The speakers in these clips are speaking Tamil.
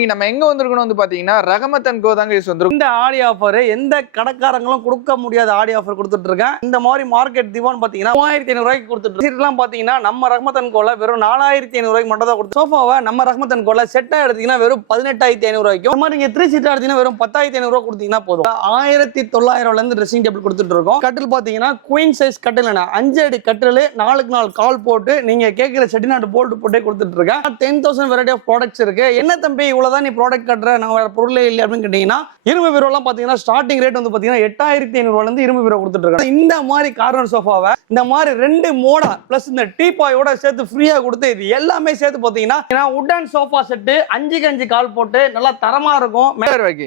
நம்ம எங்க வந்திருக்கணும் வந்து பாத்தீங்கன்னா ரஹமத் அண்ட் கோ தாங்க வந்திருக்கும். இந்த ஆடி ஆஃபர் எந்த கடைக்காரங்களும் கொடுக்க முடியாத ஆடி ஆஃபர் கொடுத்துட்டு இருக்கேன். இந்த மாதிரி மார்க்கெட் திவான் பாத்தீங்கன்னா 3500 ரூபாய்க்கு கொடுத்துட்டு இருக்கோம். பாத்தீங்கன்னா நம்ம ரஹமத் அண்ட் கோல வெறும் 4500 ரூபாய்க்கு மட்டும் தான் கொடுத்து. சோஃபாவை நம்ம ரஹமத் அண்ட் கோல செட்டா எடுத்தீங்கன்னா வெறும் 18500 ரூபாய்க்கும். இந்த மாதிரி நீங்க 3 சீட்டா எடுத்தீங்கன்னா வெறும் 10500 ரூபாய் கொடுத்தீங்கன்னா போதும். 1900 இருந்து ட்ரெஸ்ஸிங் டேபிள் கொடுத்துட்டு இருக்கோம். கட்டில் பாத்தீங்கன்னா குயின் சைஸ் கட்டில் 5 அடி கட்டில் 4 கால் போட்டு நீங்க கேட்கிற செட்டிநாடு போல்ட் போட்டே கொடுத்துட்டு இருக்கேன். 10,000 வெரைட்டி ஆஃப் ப்ராடக்ட்ஸ் இருக்கு. என்ன தம்பி இவ்வளவுதான் நீ ப்ராடக்ட் கட்டுற, நான் வேற பொருளே இல்லை அப்படின்னு கேட்டீங்கன்னா இரும்பு பீரோ எல்லாம் பாத்தீங்கன்னா ஸ்டார்டிங் ரேட் வந்து பாத்தீங்கன்னா 8500 ரூபாயில இருந்து இரும்பு பீரோ கொடுத்துட்டு இருக்காங்க. இந்த மாதிரி கார்னர் சோஃபாவை இந்த மாதிரி 2 மோடா பிளஸ் இந்த டீபாயோட சேர்த்து ஃப்ரீயா கொடுத்து இது எல்லாமே சேர்த்து பாத்தீங்கன்னா உட்டன் சோஃபா செட் 5க்கு 5 கால் போட்டு நல்லா தரமா இருக்கும்.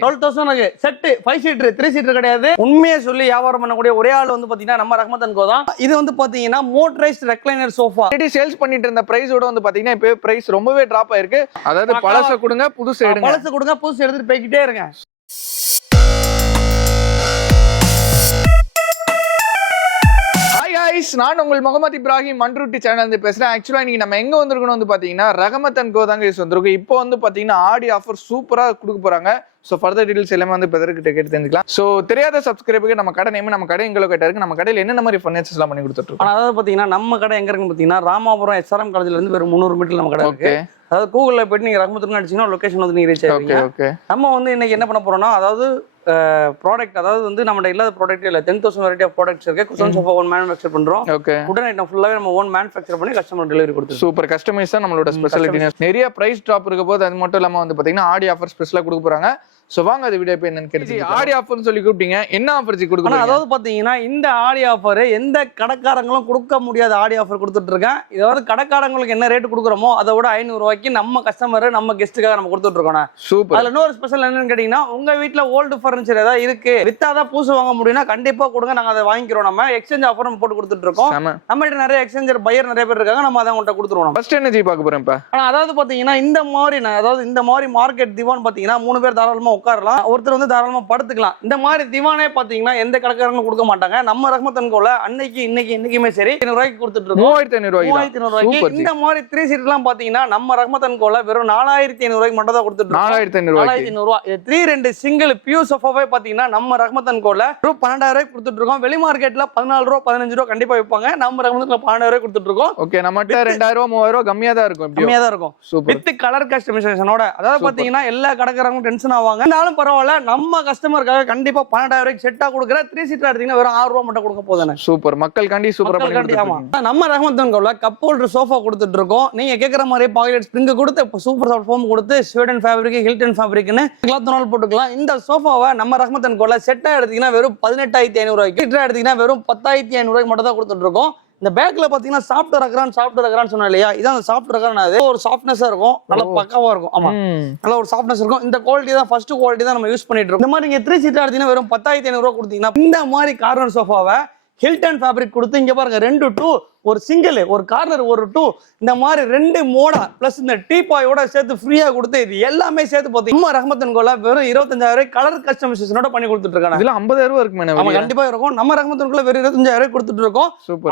12,000 செட் 5 சீட்டர் 3 சீட்டர் கிடையாது. உண்மையை சொல்லி வியாபாரம் பண்ணக்கூடிய ஒரே ஆள் வந்து பாத்தீங்கன்னா நம்ம ரஹமத் அண்ட் கோ தான். இது வந்து பாத்தீங்கன்னா மோட்டரைஸ்ட் ரெக்லைனர் சோஃபா சேல்ஸ் பண்ணிட்டு இருந்த பிரைஸோட வந்து பாத்தீங்கன்னா இப்போ பிரைஸ் ரொம்பவே டிராப் ஆயிருக்கு. அதாவது பழச கொடுங்க புதுசு எடுங்க, பழசு கொடுங்க புதுசு எடுத்துட்டு போய்கிட்டே இருங்க. நான் உங்கள் முகமது இப்ராஹிம் மன்ருட்டி சேனல் இருந்து பேசுறேன். ஆக்சுவலா இன்னைக்கு நம்ம எங்க வந்திருக்கணும் வந்து பாத்தீங்கன்னா ரஹமத் அண்ட் கோ தாங்க வந்திருக்கோம். இப்போ வந்து பாத்தீங்கன்னா ஆடி ஆஃபர் சூப்பரா கொடுக்க போறாங்க. ஸோ ஃபர்தர் டீடைல்ஸ் எல்லாமே வந்து பெதர்கிட்ட கேட்டு தெரிஞ்சுக்கலாம். ஸோ தெரியாத சப்ஸ்கிரைபருக்கு நம்ம கடை நேம், நம்ம கடை எங்களை கேட்டா இருக்கு. நம்ம கடையில் என்னென்ன மாதிரி ஃபர்னிச்சர்ஸ் எல்லாம் பண்ணி கொடுத்துருக்கோம். அதாவது பாத்தீங்கன்னா நம்ம கடை எங்க இருக்குன்னு பாத்தீங்கன்னா ராமாபுரம் SRM காலேஜ்ல இருந்து வெறும் 300 மீட்டர் நம்ம கடை இருக்கு. அதாவது கூகுள்ல போயிட்டு நீங்க ரஹமத்துன்னு அடிச்சீங்கன்னா லொகேஷன் வந்து நீங்க ரீச் ஆயிடுவீங்க. நம்ம வந்து இன்னைக்கு என்ன பண்ண போறோம்னா, அதாவது ப்ராடக்ட், அதாவது வந்து நம்ம இல்லாத ப்ராடக்ட் இல்ல, 10,000 வெரைட்டி ஆஃப் ப்ராடக்ட்ஸ் இருக்கு. குஷன் சோஃபா ஓன் மேனுஃபேக்சர் பண்றோம். உடன் ஐட்டம் ஃபுல்லாவே நம்ம ஓன் மேனுஃபேக்சர் பண்ணி கஸ்டமர் டெலிவரி கொடுத்துருவோம். சூப்பர் கஸ்டமைஸ் தான் நம்மளோட ஸ்பெஷாலிட்டி. நிறைய பிரைஸ் ட்ராப் இருக்க போது அது மட்டும் இல்லாம வந்து பாத்தீங்கன்னா ஆடி ஆஃபர் ஸ்பெஷலா கொடுக்க போறாங்க. சோ வாங்க அது வீடியோ போய் என்னன்னு கேட்டு ஆடி ஆஃபர்னு சொல்லி கூப்பிட்டீங்க, என்ன ஆஃபர் கொடுக்கணும்? அதாவது பாத்தீங்கன்னா இந்த ஆடி ஆஃபர் எந்த கடைக்காரங்களும் கொடுக்க முடியாத ஆடி ஆஃபர் கொடுத்துட்டு இருக்கேன். இதாவது கடைக்காரங்களுக்கு என்ன ரேட் கொடுக்குறோமோ அதை விட 500 ரூபாய்க்கு நம்ம கஸ்டமர் நம்ம கெஸ்ட்டுக்காக நம்ம கொடுத்துட்டு இருக்கோம். சூப்பர். அதுல இன்னொரு ஸ்பெஷல் என்னன்னு கேட்டீங்கன்னா, உங்க வீட்டுல ஓல்டு ஃபர்னிச்சர் ஏதாவது இருக்கு, வித்தாதான் புதுசு வாங்க முடியும்னா கண்டிப்பா கொடுங்க, நாங்க அதை வாங்கிக்கிறோம். நம்ம எக்ஸ்சேஞ்ச் ஆஃபர் நம்ம போட்டு கொடுத்துட்டு இருக்கோம். நம்ம கிட்ட நிறைய எக்ஸ்சேஞ்சர் பையர் நிறைய பேர் இருக்காங்க, நம்ம அதை அவங்கள்ட்ட கொடுத்துருவோம். ஃபர்ஸ்ட் என்ன பார்க்க போறேன் இப்ப. ஆனா அதாவது பாத்தீங்கன்னா இந்த மாதிரி மார்க்கெட் திவான் பாத்தீங்கன்னா 3 பேர் தாராளமா உட்காரலாம், ஒருத்தர் வந்து தாராளமா படுத்துக்கலாம். இந்த மாதிரி திவானே பாத்தீங்கன்னா எந்த கடைக்காரங்களும் கொடுக்க மாட்டாங்க. நம்ம ரஹமத் அண்ட் கோல அன்னைக்கு இன்னைக்குமே சரி 500 ரூபாய்க்கு கொடுத்துட்டு இருக்கோம். 3500 ரூபாய்க்கு. இந்த மாதிரி 3 சீட் எல்லாம் பாத்தீங்கன்னா நம்ம ரஹமத் அண்ட் கோல வெறும் 4500 ரூபாய்க்கு மட்டும் தான் கொடுத்துட்டு இருக்கோம். 4500 ரூபாய். 3 சிங்கிள் பியூர் சோஃபாவே பாத்தீங்கன்னா நம்ம ரஹமத் அண்ட் கோல 12000 ரூபாய்க்கு கொடுத்துட்டு இருக்கோம். வெளி மார்க்கெட்ல 14 ரூபாய் 15 ரூபாய் கண்டிப்பா வைப்பாங்க. நம்ம ரஹமத்ல 12,000 ரூபாய் கொடுத்துட்டு இருக்கோம். ஓகே, நம்மட்ட 2000 ரூபாய் 3000 ரூபாய் கம்மியா தான் இருக்கும். வித் கலர் கஸ்டமைசேஷனோட. அதாவது பாத்தீங்கன்னா எல்லா கடைக்காரங்களும் டென்ஷன் ஆவாங்க. இருந்தாலும் பரவாயில்ல, நம்ம கஸ்டமருக்காக கண்டிப்பா 12,000 ரூபாய்க்கு செட்டா கொடுக்குற 3 சீட்டர் எடுத்தீங்கன்னா வெறும் 6 ரூபாய் மட்டும் கொடுக்க போதானே. சூப்பர். மக்கள் கண்டி சூப்பரா பண்ணி. ஆமா, நம்ம ரஹமத் அண்ட் கோல கப் ஹோல்டர் சோஃபா கொடுத்துட்டு இருக்கோம். நீங்க கேக்குற மாதிரி பாக்கெட் ஸ்ப்ரிங் கொடுத்து சூப்பர் சாஃப்ட் ஃபோம் கொடுத்து ஸ்வீடன் ஃபேப்ரிக் ஹில்டன் ஃபேப்ரிக்னு கிளாத் நாள் போட்டுக்கலாம். இந்த சோஃபாவை நம்ம ரஹமத் அண்ட் கோல செட்டா எடுத்தீங்கன்னா வெறும் 18,500 ரூபாய்க்கு, சீட்டா எடுத்தீங்கன்னா வெறும் 10,500 ரூபாய்க்கு மட்டும் தான் கொடுத்துட்டு இருக்கோம். இந்த பேக்ல பாத்தீங்கன்னா சாஃப்ட் ரக்கரான்னு சொன்னா இல்லையா, இதான் அந்த சாஃப்ட் ரக்கரான். அது ஒரு சாஃப்ட்னஸா இருக்கும், நல்ல பக்காவா இருக்கும். ஆமா, நல்ல ஒரு சாஃப்ட்னஸ் இருக்கும். இந்த குவாலிட்டி தான் ஃபர்ஸ்ட் குவாலிட்டி தான் நம்ம யூஸ் பண்ணிட்டு இருக்கோம். இந்த மாதிரி நீங்க 3 சீட்டா எடுத்தீங்கன்னா வெறும் 10,500 ரூபாய் கொடுத்தீங்கன்னா இந்த மாதிரி கார்னர் சோஃபாவை ஹில்டன் ஃபேப்ரிக் கொடுத்து இங்க பாருங்க 2 2 ஒரு சிங்கிள் ஒரு கார்னர் ஒரு 2 இந்த மாதிரி 2 மோடா பிளஸ் இந்த டீபாயோட சேர்த்து ஃப்ரீயா கொடுத்து இது எல்லாமே சேர்த்து பாத்தீங்கன்னா ரஹமத் அண்ட் கோல வெறும் 25,000 ரூபாய் கலர் கஸ்டமைசேஷனோட பண்ணி கொடுத்துட்டு இருக்காங்க. இதுல 50,000 ரூபாய் இருக்கு மேடம். ஆமா, கண்டிப்பா இருக்கும். நம்ம ரஹமத் அண்ட் கோல வெறும் 25,000 ரூபாய் கொடுத்துட்டு இருக்கோம்.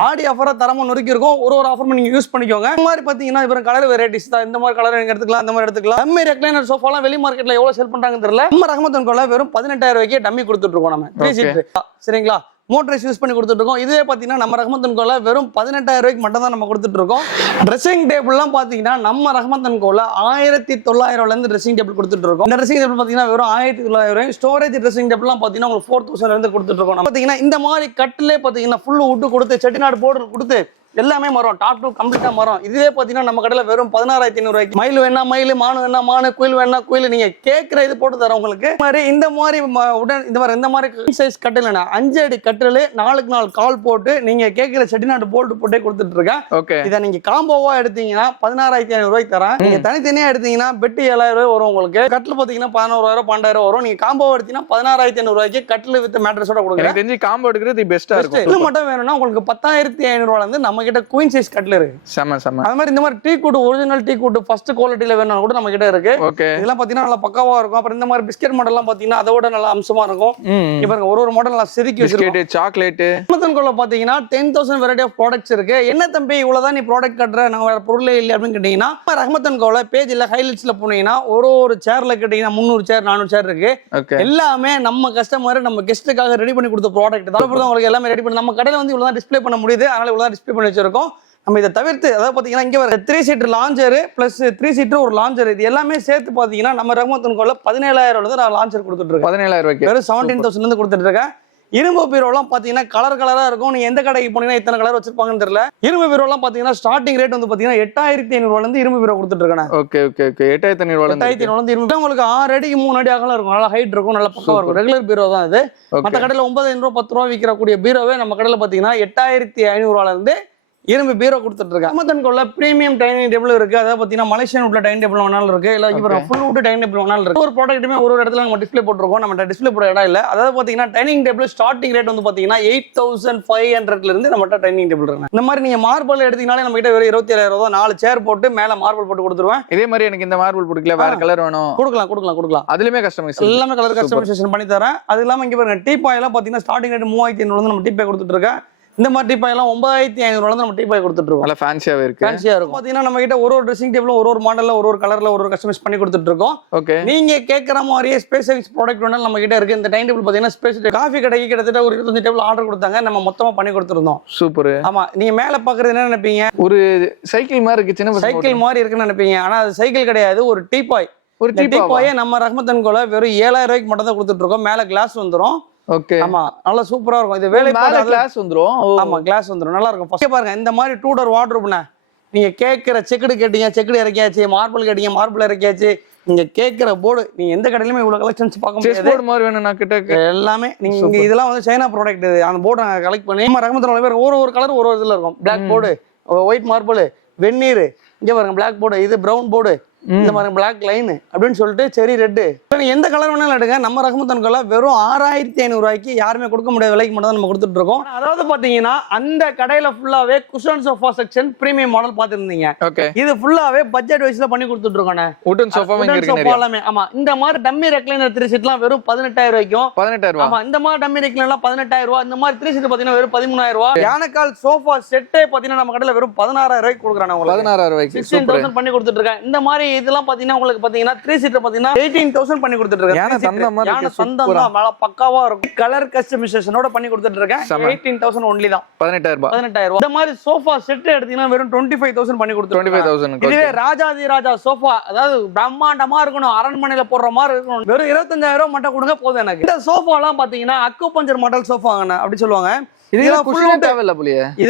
ஆடி ஆஃபரா தரமா நொறுக்கி இருக்கும். ஒரு ஆஃபர் நீங்க யூஸ் பண்ணிக்கோங்க. இந்த மாதிரி பாத்தீங்கன்னா இவர கலர் வெரைட்டிஸ் தான். இந்த மாதிரி கலர் நீங்க எடுத்துக்கலாம், இந்த மாதிரி எடுத்துக்கலாம். நம்ம ரெக்லைனர் சோஃபா எல்லாம் வெளி மார்க்கெட்ல எவ்வளவு சேல் பண்றாங்கன்னு தெரியல. நம்ம ரஹமத் அண்ட் கோல வெறும் 18,000 ரூபாய்க்கு டம்மி கொடுத்துட்டு இருக்கோம். நம்ம 3 சீட் சரிங்களா, மோட்டரைஸ் யூஸ் பண்ணி கொடுத்துட்டு இருக்கோம். இதுவே பாத்தீங்கன்னா நம்ம ரஹமத் அண்ட் கோல வெறும் 18,000 ரூபாய்க்கு மட்டும் தான் நம்ம கொடுத்துட்டு இருக்கோம். ட்ரெஸ்ஸிங் டேபிள் எல்லாம் பாத்தீங்கன்னா நம்ம ரஹமத் அண்ட் கோல 1900 இருந்து ட்ரெஸ்ஸிங் டேபிள் கொடுத்துட்டு இருக்கோம். இந்த ட்ரெஸ்ஸிங் டேபிள் பாத்தீங்கன்னா வெறும் 1900 ரூபாய். ஸ்டோரேஜ் ட்ரெஸ்ஸிங் டேபிள் எல்லாம் பாத்தீங்கன்னா உங்களுக்கு 4,000 இருந்து கொடுத்துட்டு இருக்கோம். பாத்தீங்கன்னா இந்த மாதிரி கட்டிலே பாத்தீங்கன்னா ஃபுல் வுட் கொடுத்து செட்டிநாடு போர்டர் கொடுத்து எல்லாமே மரம், டாப் டு கம்ப்ளீட்டா மரம். இதுவே பாத்தீங்கன்னா நம்ம கடையில வெறும் 16,500 ரூபாய்க்கு. மயில் வேணா மயில், மானு வேணா மானு, குயில் வேணா குயில், நீங்க கேட்கிற இது போட்டு தரோம் உங்களுக்கு. இந்த மாதிரி உடன் இந்த மாதிரி சைஸ் கட்டில் 5 அடி கட்டில் 4 கால் போட்டு நீங்க கேட்கிற செட்டிநாடு போல்ட் போட்டே கொடுத்துட்டு இருக்கேன். ஓகே, இதை நீங்க காம்போவா எடுத்தீங்கன்னா 16,500 ரூபாய்க்கு தரேன். நீங்க தனித்தனியா எடுத்தீங்கன்னா பெட்டு 7,000 ரூபாய் வரும் உங்களுக்கு. கட்டில் பாத்தீங்கன்னா 11,000 12,000 வரும். நீங்க காம்போவா எடுத்தீங்கன்னா 16,500 ரூபாய்க்கு கட்டில் வித் மேட்ரஸோட கொடுக்குறேன். காம்போ எடுக்கிறது பெஸ்டா இருக்கும். இது மட்டும் வேணும்னா உங்களுக்கு 10,500 ரூபாயில இருந்து நம்ம நம்ம கிட்ட குயின் சைஸ் கட்டில் இருக்கு. செம செம. அது மாதிரி இந்த மாதிரி teak wood original teak wood first குவாலிட்டில வேணும் கூட நம்ம கிட்ட இருக்கு. ஓகே. இதெல்லாம் பாத்தீங்கன்னா நல்லா பக்காவா இருக்கும். அப்புறம் இந்த மாதிரி பிஸ்கட் மாடல் எல்லாம் பாத்தீங்கன்னா அதோட நல்லா அம்சமா இருக்கும். இப்ப ஒரு மாடல் நல்லா செதுக்கி வச்சிருக்கோம். சாக்லேட் ரஹ்மத்தன்கோல பாத்தீங்கன்னா 10,000 வெரைட்டி ஆஃப் ப்ராடக்ட்ஸ் இருக்கு. என்ன தம்பி இவ்வளவுதான் நீ ப்ராடக்ட் கட்டுற, நான் வேற பொருளே இல்லை அப்படின்னு கேட்டீங்கன்னா ரஹ்மத்தன்கோல பேஜ்ல ஹைலைட்ஸ்ல போனீங்கன்னா ஒரு சேர்ல கேட்டீங்கன்னா 300 சேர் 400 சேர் இருக்கு. எல்லாமே நம்ம கஸ்டமர் நம்ம கெஸ்ட்டுக்காக ரெடி பண்ணி கொடுத்த ப்ராடக்ட் தான். உங்களுக்கு எல்லாமே ரெடி பண்ணி நம்ம கடையில வந்து இவ்வளவுதான் டிஸ்ப்ளே பண்ண முடியுது. அதனால இவ்வளவுதான் டிஸ்ப்ளே பண்ணி வச்சிருக்கோம். நம்ம இதை தவிர்த்து அதாவது பாத்தீங்கன்னா இங்க வர 3 சீட்டர் லான்ச்சர் பிளஸ் 3 சீட்டர் ஒரு லான்ச்சர் இது எல்லாமே சேர்த்து பாத்தீங்கன்னா நம்ம ரஹ்மத்தன்கோல 17,000 ரூபாய் நான் லான்ச்சர் கொடுத்துட்டு இருக்கேன். 17,000 ரூபாய்க்கு வெறும் 17,000 இருந்து கொடுத்துட்டு இருக்கேன். இரும்பு பீரோலாம் பாத்தீங்கன்னா கலரா இருக்கும். நீங்க எந்த கடைக்கு போனீங்கன்னா இத்தனை கலர் வச்சிருப்பாங்கன்னு தெரியல. இரும்பு பீரோலாம் பாத்தீங்கன்னா ஸ்டார்டிங் ரேட் வந்து பாத்தீங்கன்னா 8,500 ரூபாயில இருந்து இரும்பு பீரோ கொடுத்துட்டு இருக்கேன். Okay okay okay. 8,500 ரூபாயில இருந்து இரும்பு உங்களுக்கு 6 அடிக்கு 3 அடி அகலம் இருக்கும். நல்லா ஹைட் இருக்கும். நல்ல பக்கமா இருக்கும். ரெகுலர் பீரோ தான் இது. மற்ற கடையில 9,000 ரூபாய் 10 ரூபாய் விற்கக்கூடிய பீரோவே நம்ம கடையில பாத்தீங்கன்னா 8,500 ரூபாயில இருந்து இரும்பு பீரோ கொடுத்துட்டு இருக்காங்க. ரஹ்மத்தன்கோல பிரீமியம் டைனிங் டேபிள் இருக்கு. அதாவது பாத்தீங்கன்னா மலேசியன் உட்ல டைனிங் டேபிள் வேணாலும் இருக்கு. இல்ல இப்போ ஃபுல் உட் டைனிங் டேபிள் வேணாலும் இருக்கு. ஒரு ப்ராடக்ட்டுமே ஒரு இடத்துல நம்ம டிஸ்ப்ளே போட்டுருக்கோம். நம்ம டிஸ்ப்ளே போட இடம் இல்ல. அதாவது பாத்தீங்கன்னா டைனிங் டேபிள் ஸ்டார்டிங் ரேட் வந்து பாத்தீங்கன்னா 8,500 இருந்து நம்ம டைனிங் டேபிள் இருக்கு. இந்த மாதிரி நீங்க மார்பிள் எடுத்தீங்கனாலே நம்ம கிட்ட வெறும் 27,000 ரூபாய் 4 சேர் போட்டு மேல மார்பிள் போட்டு கொடுத்துருவேன். இதே மாதிரி எனக்கு இந்த மார்பிள் பிடிக்கல, வேற கலர் வேணும், கொடுக்கலாம். அதுலயுமே கஸ்டமைஸ் எல்லாமே கலர் கஸ்டமைசேஷன் பண்ணி தரேன். அது இல்லாம இங்க பாருங்க டீபாய் எல்லாம் பாத்தீங்கன்னா ஸ்டார்டிங் ரேட் 3,500 வந்து நம்ம டீபாய் கொடுத்துட்டு இருக்கேன். இந்த மாதிரி டீபாய் எல்லாம் 9,500 நம்ம டீபாய் கொடுத்துட்டு இருக்கோம். நல்ல ஃபேன்சியாவே இருக்கு. ஃபேன்சியா இருக்கும். பாத்தீங்கன்னா நம்ம கிட்ட ஒரு ட்ரெஸ்ஸிங் டேபிள் ஒரு மாடல்ல ஒரு கலர்ல ஒரு கஸ்டமைஸ் பண்ணி கொடுத்துட்டு இருக்கோம். ஓகே. நீங்க கேக்குற மாதிரியே ஸ்பெசிபிக் ப்ராடக்ட் வேணாலும் நம்ம கிட்ட இருக்கு. இந்த டைனிங் டேபிள் பாத்தீங்கன்னா ஸ்பெசிபிக் காஃபி கடைக்கு கிட்டத்தட்ட ஒரு 25 டேபிள் ஆர்டர் கொடுத்தாங்க. நம்ம மொத்தமா பண்ணி கொடுத்துருந்தோம். சூப்பர். ஆமா, நீங்க மேல பாக்குறது என்ன நினைப்பீங்க? ஒரு சைக்கிள் மாதிரி இருக்கு, சின்ன சைக்கிள் மாதிரி இருக்குன்னு நினைப்பீங்க. ஆனா அது சைக்கிள் கிடையாது, ஒரு டீபாய். ஒரு டீபாயை நம்ம ரஹ்மத்தன்கோல வெறும் 7,000 ரூபாய்க்கு மட்டும் தான் கொடுத்துட்டு இருக்கோம். மேல கிளாஸ் வந்துரும். ஓகே. ஆமா, நல்லா சூப்பரா இருக்கும். இது வேலை மேல கிளாஸ் வந்துரும். ஆமா, கிளாஸ் வந்துரும். நல்லா இருக்கும். ஃபர்ஸ்ட் பாருங்க இந்த மாதிரி 2 டோர் வார்ட்ரோப்னா நீங்க கேக்குற செக்குடு கேட்டீங்க, செக்குடு இறக்கியாச்சு. மார்பிள் கேட்டீங்க, மார்பிள் இறக்கியாச்சு. நீங்க கேக்குற போர்டு நீங்க எந்த கடையிலுமே இவ்வளவு கலெக்ஷன்ஸ் பார்க்க முடியாது. செஸ் போர்டு மாதிரி வேணும் நான் கிட்ட எல்லாமே நீங்க இதெல்லாம் வந்து சைனா ப்ராடக்ட். அந்த போர்டு நாங்க கலெக்ட் பண்ணி நம்ம ரஹ்மத்தன்கோல ஒரு கலர் ஒரு இதுல இருக்கும். பிளாக் போர்டு, ஒயிட் மார்பிள், வெந்நீர், இங்க பாருங்க பிளாக் போர்டு, இது பிரவுன் போர்டு, இந்த மாதிரி பிளாக் லைன் அப்படின்னு சொல்லிட்டு செரி ரெட்டு. எந்த கலர் வேணாலும் எடுங்க. நம்ம ரஹ்மத்தன்கோல வெறும் 6,500 ரூபாய்க்கு யாருமே கொடுக்க முடியாத விலைக்கு மட்டும் தான் நம்ம கொடுத்துட்டு இருக்கோம். அதாவது பாத்தீங்கன்னா அந்த கடையில ஃபுல்லாவே cushion sofa section premium model பாத்துருந்தீங்க. ஓகே. இது ஃபுல்லாவே பட்ஜெட் வைஸ்ல பண்ணி கொடுத்துட்டு இருக்கோம். வுடன் சோஃபா இங்க இருக்கு எல்லாமே. ஆமா, இந்த மாதிரி டம்மி ரெக்லைனர் 3 சீட்லாம் வெறும் 18,000 ரூபாய்க்கும். 18,000 ரூபாய். ஆமா, இந்த மாதிரி டம்மி ரெக்லைனர்லாம் 18,000 ரூபாய். இந்த மாதிரி 3 சீட் பாத்தீங்கன்னா வெறும் 13,000 ரூபாய். யானைக்கால் சோஃபா செட்டே பாத்தீங்கன்னா நம்ம கடையில வெறும் 16,000 ரூபாய்க்கு கொடுக்குறாங்க. 16,000 ரூபாய்க்கு 16,000 பண்ணி கொடுத்துட்டு இருக்கேன். இந்த மாதிரி இதெல்லாம் பாத்தீங்கன்னா உங்களுக்கு பாத்தீங்கன்னா 3 சீட்டர் பாத்தீங்கன்னா 18,000 பண்ணி கொடுத்துட்டு இருக்கேன். யானை சந்தம் தான் மேல பக்காவா இருக்கும். கலர் கஸ்டமைசேஷனோட பண்ணி கொடுத்துட்டு இருக்கேன். 18,000 ஒன்லி தான். 18,000 ரூபாய். 18,000 ரூபாய். இந்த மாதிரி சோஃபா செட் எடுத்தீங்கன்னா வெறும் 25,000 பண்ணி கொடுத்துட்டு 25,000. இதுவே ராஜாதி ராஜா சோஃபா, அதாவது பிரம்மாண்டமா இருக்கணும், அரண்மனையில போடுற மாதிரி இருக்கணும், வெறும் 25,000 ரூபாய் மட்டும் கொடுங்க போதும் எனக்கு. இந்த சோஃபா எல்லாம் பாத்தீங்கன்னா அக்குபஞ்சர் மாடல் சோஃபா அப்படி சொல்லுவாங்க. இது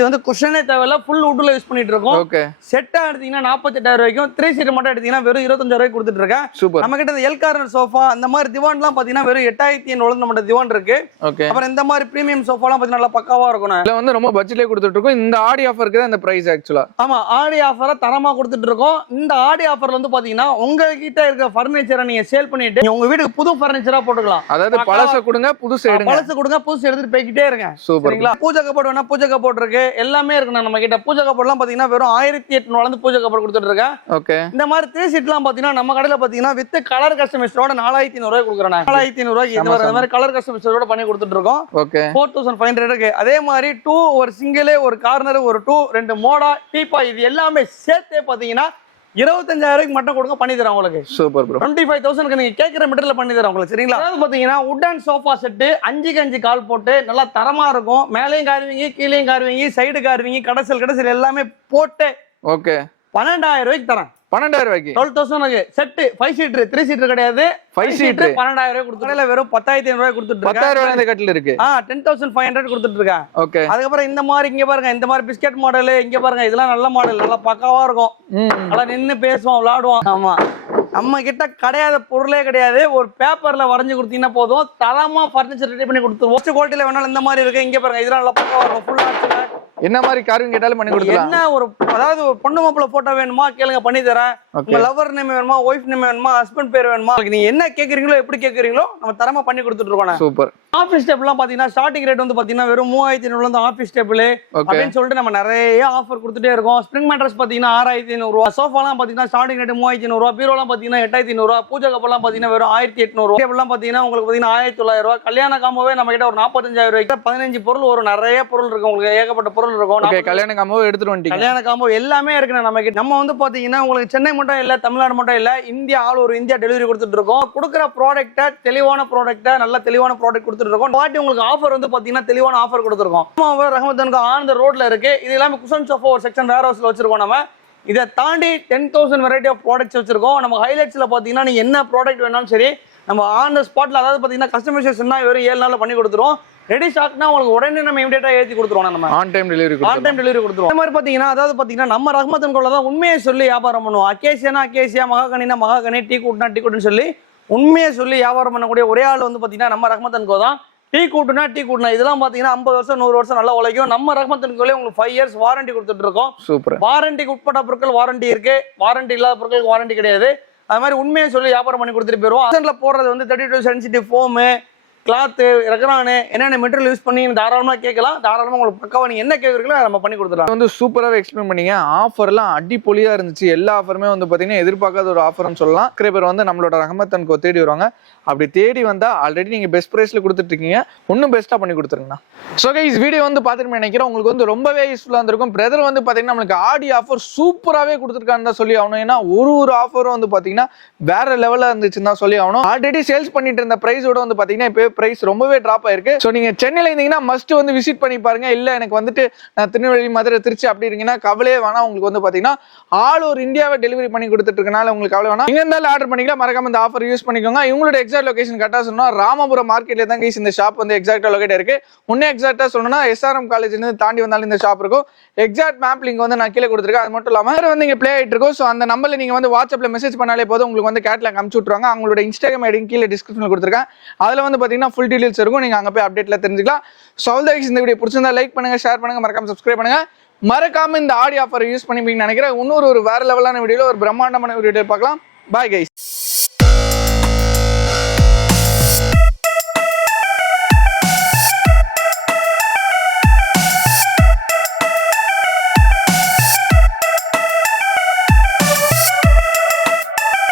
வந்து குஷனே தேவையில்ல, ஃபுல் வுட்ல யூஸ் பண்ணிட்டு இருக்கோம். ஓகே. செட்டா எடுத்தீங்கன்னா 48,000 ரூபாய்க்கும் 3 சீட் மட்டும் எடுத்தீங்கன்னா வெறும் 25,000 ரூபாய்க்கு கொடுத்துட்டு இருக்கேன். சூப்பர். நம்ம கிட்ட எல் கார்னர் சோஃபா அந்த மாதிரி திவான் எல்லாம் பாத்தீங்கன்னா வெறும் 8,500 நம்ம திவான் இருக்கு. ஓகே. அப்புறம் இந்த மாதிரி பிரீமியம் சோஃபா எல்லாம் பாத்தீங்கன்னா நல்லா பக்காவா இருக்கும். இதுல வந்து ரொம்ப பட்ஜெட்லயே கொடுத்துட்டு இருக்கோம். இந்த ஆடி ஆஃபருக்கு தான் இந்த பிரைஸ் ஆக்சுவலா. ஆமா, ஆடி ஆஃபரை தரமா கொடுத்துட்டு இருக்கோம். இந்த ஆடி ஆஃபர்ல வந்து பாத்தீங்கன்னா உங்ககிட்ட இருக்க ஃபர்னிச்சரை நீங்க சேல் பண்ணிட்டு உங்க வீட்டுக்கு புது ஃபர்னிச்சரா போட்டுக்கலாம். அதாவது பழச கொடுங்க, புதுசு எடுங்க. பழசு கொடுங்க, புதுசு எடுத்துட்டு போய்கிட்டே இருங்க. சரிங்களா? பூஜை கபோர்டு வேணா பூஜை கபோர்டு இருக்கு, எல்லாமே இருக்கு நம்ம கிட்ட. பூஜை கபோர்ட் எல்லாம் பாத்தீங்கன்னா வெறும் 1,800 இருந்து பூஜை கபோர்ட் கொடுத்துட்டு இருக்கேன். ஓகே. இந்த மாதிரி 3 சீட் எல்லாம் பாத்தீங்கன்னா நம்ம கடையில பாத்தீங்கன்னா வித் கலர் கஸ்டமைஸோட 4,500 ரூபாய் கொடுக்குறேன். 4,500 ரூபாய்க்கு இந்த மாதிரி கலர் கஸ்டமைஸோட பண்ணி கொடுத்துட்டு இருக்கோம். ஓகே. 4,500 இருக்கு. அதே மாதிரி 2 ஒரு சிங்கிள், ஒரு கார்னர், ஒரு 2 2 மோடா டீப்பா, இது எல்லாமே சேர்த்தே பாத்தீங்கன்னா 25,000 ரூபாய்க்கு மட்டும் கொடுங்க, பண்ணி தரேன் உங்களுக்கு. Super bro. 25,000 நீங்க கேக்குற மெட்டீரியல் பண்ணி தரேன் உங்களுக்கு. சரிங்களா? அதாவது பாத்தீங்கன்னா வுடன் சோஃபா செட் 5க்கு 5 கால் போட்டு நல்லா தரமா இருக்கும். மேலையும் காருவீங்க, கீழையும் காருவீங்க, சைடு காருவீங்க, கடைசல் எல்லாமே போட்டு ஓகே 12,000 ரூபாய்க்கு தரேன். 12,000 ரூபாய்க்கு 12,000 செட் 5 சீட்டர் 3 சீட்டர் கிடையாது. 5 சீட்டர் 12,000 ரூபாய் கொடுத்துட்டு வெறும் 10,500 ரூபாய் கொடுத்துட்டு இருக்கேன். 10,000 ரூபாய் கட்டில் இருக்கு. 10,500 கொடுத்துட்டு இருக்கேன். ஓகே. அதுக்கு அப்புறம் இந்த மாதிரி இங்க பாருங்க, இந்த மாதிரி பிஸ்கட் மாடல் இங்க பாருங்க, இதெல்லாம் நல்ல மாடல், நல்லா பக்காவா இருக்கும். நல்லா நின்னு பேசுவோம், விளையாடுவோம். ஆமா, நம்ம கிட்ட கிடையாத பொருளே கிடையாது. ஒரு பேப்பர்ல வரைஞ்சு கொடுத்தீங்கன்னா போதும், தரமா ஃபர்னிச்சர் ரெடி பண்ணி கொடுத்துருவோம். ஃபர்ஸ்ட் குவாலிட்டில வேணாலும் இந்த மாதிரி இருக்கு. இங்க பாருங்க, இதெல்லாம் நல்லா பக்காவா இருக்கும். ஃபுல் ஆர்ட்ல என்ன மாதிரி கார்விங் கேட்டாலும் பண்ணி கொடுக்கலாம். என்ன ஒரு அதாவது பொண்ணு மாப்பிள்ளை போட்டோ வேணுமா கேளுங்க, பண்ணி தரேன். உங்க லவர் நேம் வேணுமா, ஒய்ஃப் நேம் வேணுமா, ஹஸ்பண்ட் பேர் வேணுமா, நீங்க என்ன கேக்குறீங்களோ எப்படி கேக்குறீங்களோ நம்ம தரமா பண்ணி கொடுத்துட்டு இருக்கோம். சூப்பர். ஆஃபீஸ் டேபிள்லாம் பாத்தீங்கன்னா ஸ்டார்டிங் ரேட் வந்து பாத்தீங்கன்னா வெறும் 3500 இருந்து ஆஃபீஸ் டேபிள் அப்படின்னு சொல்லிட்டு நம்ம நிறைய ஆஃபர் கொடுத்துட்டே இருக்கோம். ஸ்ப்ரிங் மேட்ரஸ் பாத்தீங்கன்னா 6500 ரூபா, சோஃபாலாம் பாத்தீங்கன்னா ஸ்டார்டிங் ரேட் 3500 ரூபா, பீரோலாம் பாத்தீங்கன்னா 8500 ரூபா, பூஜை கப்பெல்லாம் பாத்தீங்கன்னா வெறும் 1800 ரூபா, டேபிள்லாம் பாத்தீங்கன்னா உங்களுக்கு பாத்தீங்கன்னா 1900 ரூபா, கல்யாண காம்போவே நம்ம கிட்ட ஒரு 45000 ரூபாய்க்கு 15 பொருள் ஒரு நிறைய பொருள் இருக்கும், உங்களுக்கு ஏகப்பட்ட பொருள் இருக்கும். கல்யாண காம்போ எடுத்துட்டு வந்துட்டீங்க. கல்யாண காம்போ எல்லாமே இருக்கு நம்ம கிட்ட. நம்ம வந்து பாத்தீங்கன்னா உங்களுக்கு சென்னை மட்டும் இல்ல, தமிழ்நாடு மட்டும் இல்ல, India all over India delivery கொடுத்துட்டு இருக்கோம். கொடுக்குற ப்ராடக்ட்டை தெளிவான ப்ராடக்ட்டை நல்ல தெளிவான ப்ராடக்ட் கொடுத்துட்டு இருக்கோம். பாட்டி உங்களுக்கு ஆஃபர் வந்து பாத்தீங்கன்னா தெளிவான ஆஃபர் கொடுத்துருக்கோம். ரஹமத் ஆன் த ரோட்ல இருக்கு. இது எல்லாமே குஷன் சோஃபா ஒரு செக்ஷன் வேர் ஹவுஸ்ல வச்சிருக்கோம். நம்ம இதை தாண்டி 10,000 வெரைட்டி ஆஃப் ப்ராடக்ட்ஸ் வச்சிருக்கோம். நம்ம ஹைலைட்ஸ்ல பாத்தீங்கன்னா நீங்க என்ன ப்ராடக்ட் வேணாலும் சரி நம்ம ஆன் த ஸ்பாட்ல, அதாவது பாத்தீங்கன்னா கஸ்டமைசேஷன் வெறும் 7 நாள்ல பண்ணி கொடுத்துருவோம். ரெடி ஸ்டாக்னா உங்களுக்கு உடனே நம்ம இமிடியேட்டா ஏத்தி கொடுத்துருவோம். நம்ம ஆன் டைம் டெலிவரி கொடுத்துருவோம். இந்த மாதிரி பாத்தீங்கன்னா அதாவது பாத்தீங்கன்னா நம்ம ரஹமத் அண்ட் கோல தான் உண்மையை சொல்லி வியாபாரம் பண்ணுவோம். அகேசியானா அகேசியா, மகாகனினா மகாகனி, டீ கூட்னா டீ கூட்னு சொல்லி உண்மையை சொல்லி வியாபாரம் பண்ணக்கூடிய ஒரே ஆள் வந்து பாத்தீங்கன்னா நம்ம ரஹமத் அண்ட் கோ தான். டீ கூட்டுனா டீ கூட்னா இதெல்லாம் பாத்தீங்கன்னா 50 வருஷம் 100 வருஷம் நல்லா உழைக்கும். நம்ம ரஹமத் அண்ட் கோலே உங்களுக்கு 5 இயர்ஸ் வாரண்டி கொடுத்துட்டு இருக்கோம். சூப்பர். வாரண்டிக்கு உட்பட்ட பொருட்கள் வாரண்டி இருக்கு, வாரண்டி இல்லாத பொருட்களுக்கு வாரண்டி கிடையாது. அது மாதிரி உண்மையை சொல்லி வியாபாரம் பண்ணி கொடுத்துட்டு போயிருவோம். அதில் போடுறது வந்து 32 சென்சிட்டிவ் ஃபோமு, கிளாத்து, ரெக்ரானு, என்னென்ன மெட்டீரியல் யூஸ் பண்ணி தாராளமாக கேட்கலாம். தாராளமாக உங்களுக்கு பக்காவாக நீங்கள் என்ன கேட்குறீங்களோ நம்ம பண்ணி கொடுத்துடலாம். வந்து சூப்பராகவே எக்ஸ்பிளைன் பண்ணீங்க. ஆஃபர்லாம் அடிப்பொலியாக இருந்துச்சு. எல்லா ஆஃபருமே வந்து பார்த்தீங்கன்னா எதிர்பார்க்காத ஒரு ஆஃபர்னு சொல்லலாம். நிறைய பேர் வந்து நம்மளோட ரஹமத் அண்ட் கோ தேடி வருவாங்க. அப்படி தேடி வந்தால் ஆல்ரெடி நீங்கள் பெஸ்ட் ப்ரைஸில் கொடுத்துட்ருக்கீங்க, இன்னும் பெஸ்ட்டாக பண்ணி கொடுத்துருங்கண்ணா. ஸோ கைஸ் வீடியோ வந்து பார்த்துட்டு நினைக்கிறேன் உங்களுக்கு வந்து ரொம்பவே யூஸ்ஃபுல்லாக இருந்திருக்கும். பிரதர் வந்து பார்த்தீங்கன்னா நம்மளுக்கு ஆடி ஆஃபர் சூப்பராகவே கொடுத்துருக்கான்னு தான் சொல்லி ஆகணும். ஏன்னா ஒரு ஆஃபரும் வந்து பார்த்தீங்கன்னா வேற லெவலில் இருந்துச்சுன்னு தான் சொல்லி ஆகணும். ஆல்ரெடி சேல்ஸ் பண்ணிட்டு இருந்த ப்ரைஸோட வந்து பார்த்தீங்கன்னா இப்போ ப்ரைஸ் ரொம்பவே ட்ராப் ஆயிருக்கு. ஸோ நீங்கள் சென்னையில் இருந்தீங்கன்னா மஸ்ட் வந்து விசிட் பண்ணி பாருங்க. இல்லை எனக்கு வந்துட்டு நான் திருநெல்வேலி, மதுரை, திருச்சி அப்படி இருக்கீங்கன்னா கவலையே வேணாம். உங்களுக்கு வந்து பார்த்தீங்கன்னா ஆல் ஓவர் இந்தியாவை டெலிவரி பண்ணி கொடுத்துட்டு இருக்கனால உங்களுக்கு கவலை வேணாம். நீங்க இருந்தாலும் ஆர்டர் பண்ணிக்கலாம். மறக்காம இந்த ஆஃபர் யூஸ் பண்ணிக்கோங்க. இவங்களோட எக்ஸாக்ட் லொகேஷன் கரெக்டாக சொன்னா ராமபுரம் மார்க்கெட்ல தான் கைஸ் இந்த ஷாப் வந்து எக்ஸாக்டா லொகேட் இருக்கு. இன்னும் எக்ஸாக்டா சொல்லணும்னா SRM காலேஜ்ல இருந்து தாண்டி வந்தாலும் இந்த ஷாப் இருக்கும். எக்ஸாக்ட் மேப் லிங்க் வந்து நான் கீழே கொடுத்துருக்கேன். அது மட்டும் இல்லாமல் வந்து இங்கே ப்ளே ஆகிட்டு இருக்கும். ஸோ அந்த நம்பர்ல நீங்க வந்து வாட்ஸ்அப்ல மெசேஜ் பண்ணாலே போதும், உங்களுக்கு வந்து கேட்லாக் அனுப்பிச்சு விட்டுருவாங்க. அவங்களோட இன்ஸ்டாகிராம் ஐடி கீழே டிஸ்கிரிப்ஷன்ல கொடுத்துருக்கேன். அதுல வந்து பாத்தீங்கன்னா ஃபுல் டீடைல்ஸ் இருக்கும். நீங்க அங்க போய் அப்டேட்ல தெரிஞ்சுக்கலாம். ஸோ அவ்வளோ இந்த வீடியோ பிடிச்சிருந்தா லைக் பண்ணுங்க, ஷேர் பண்ணுங்க, மறக்காம சப்ஸ்கிரைப் பண்ணுங்க. மறக்காம இந்த ஆடி ஆஃபர் யூஸ் பண்ணிப்பீங்கன்னு நினைக்கிறேன். இன்னொரு வேற லெவலான வீடியோல ஒரு பிரம்மாண்டமான வீடியோ பார்க்கலாம். Bye guys.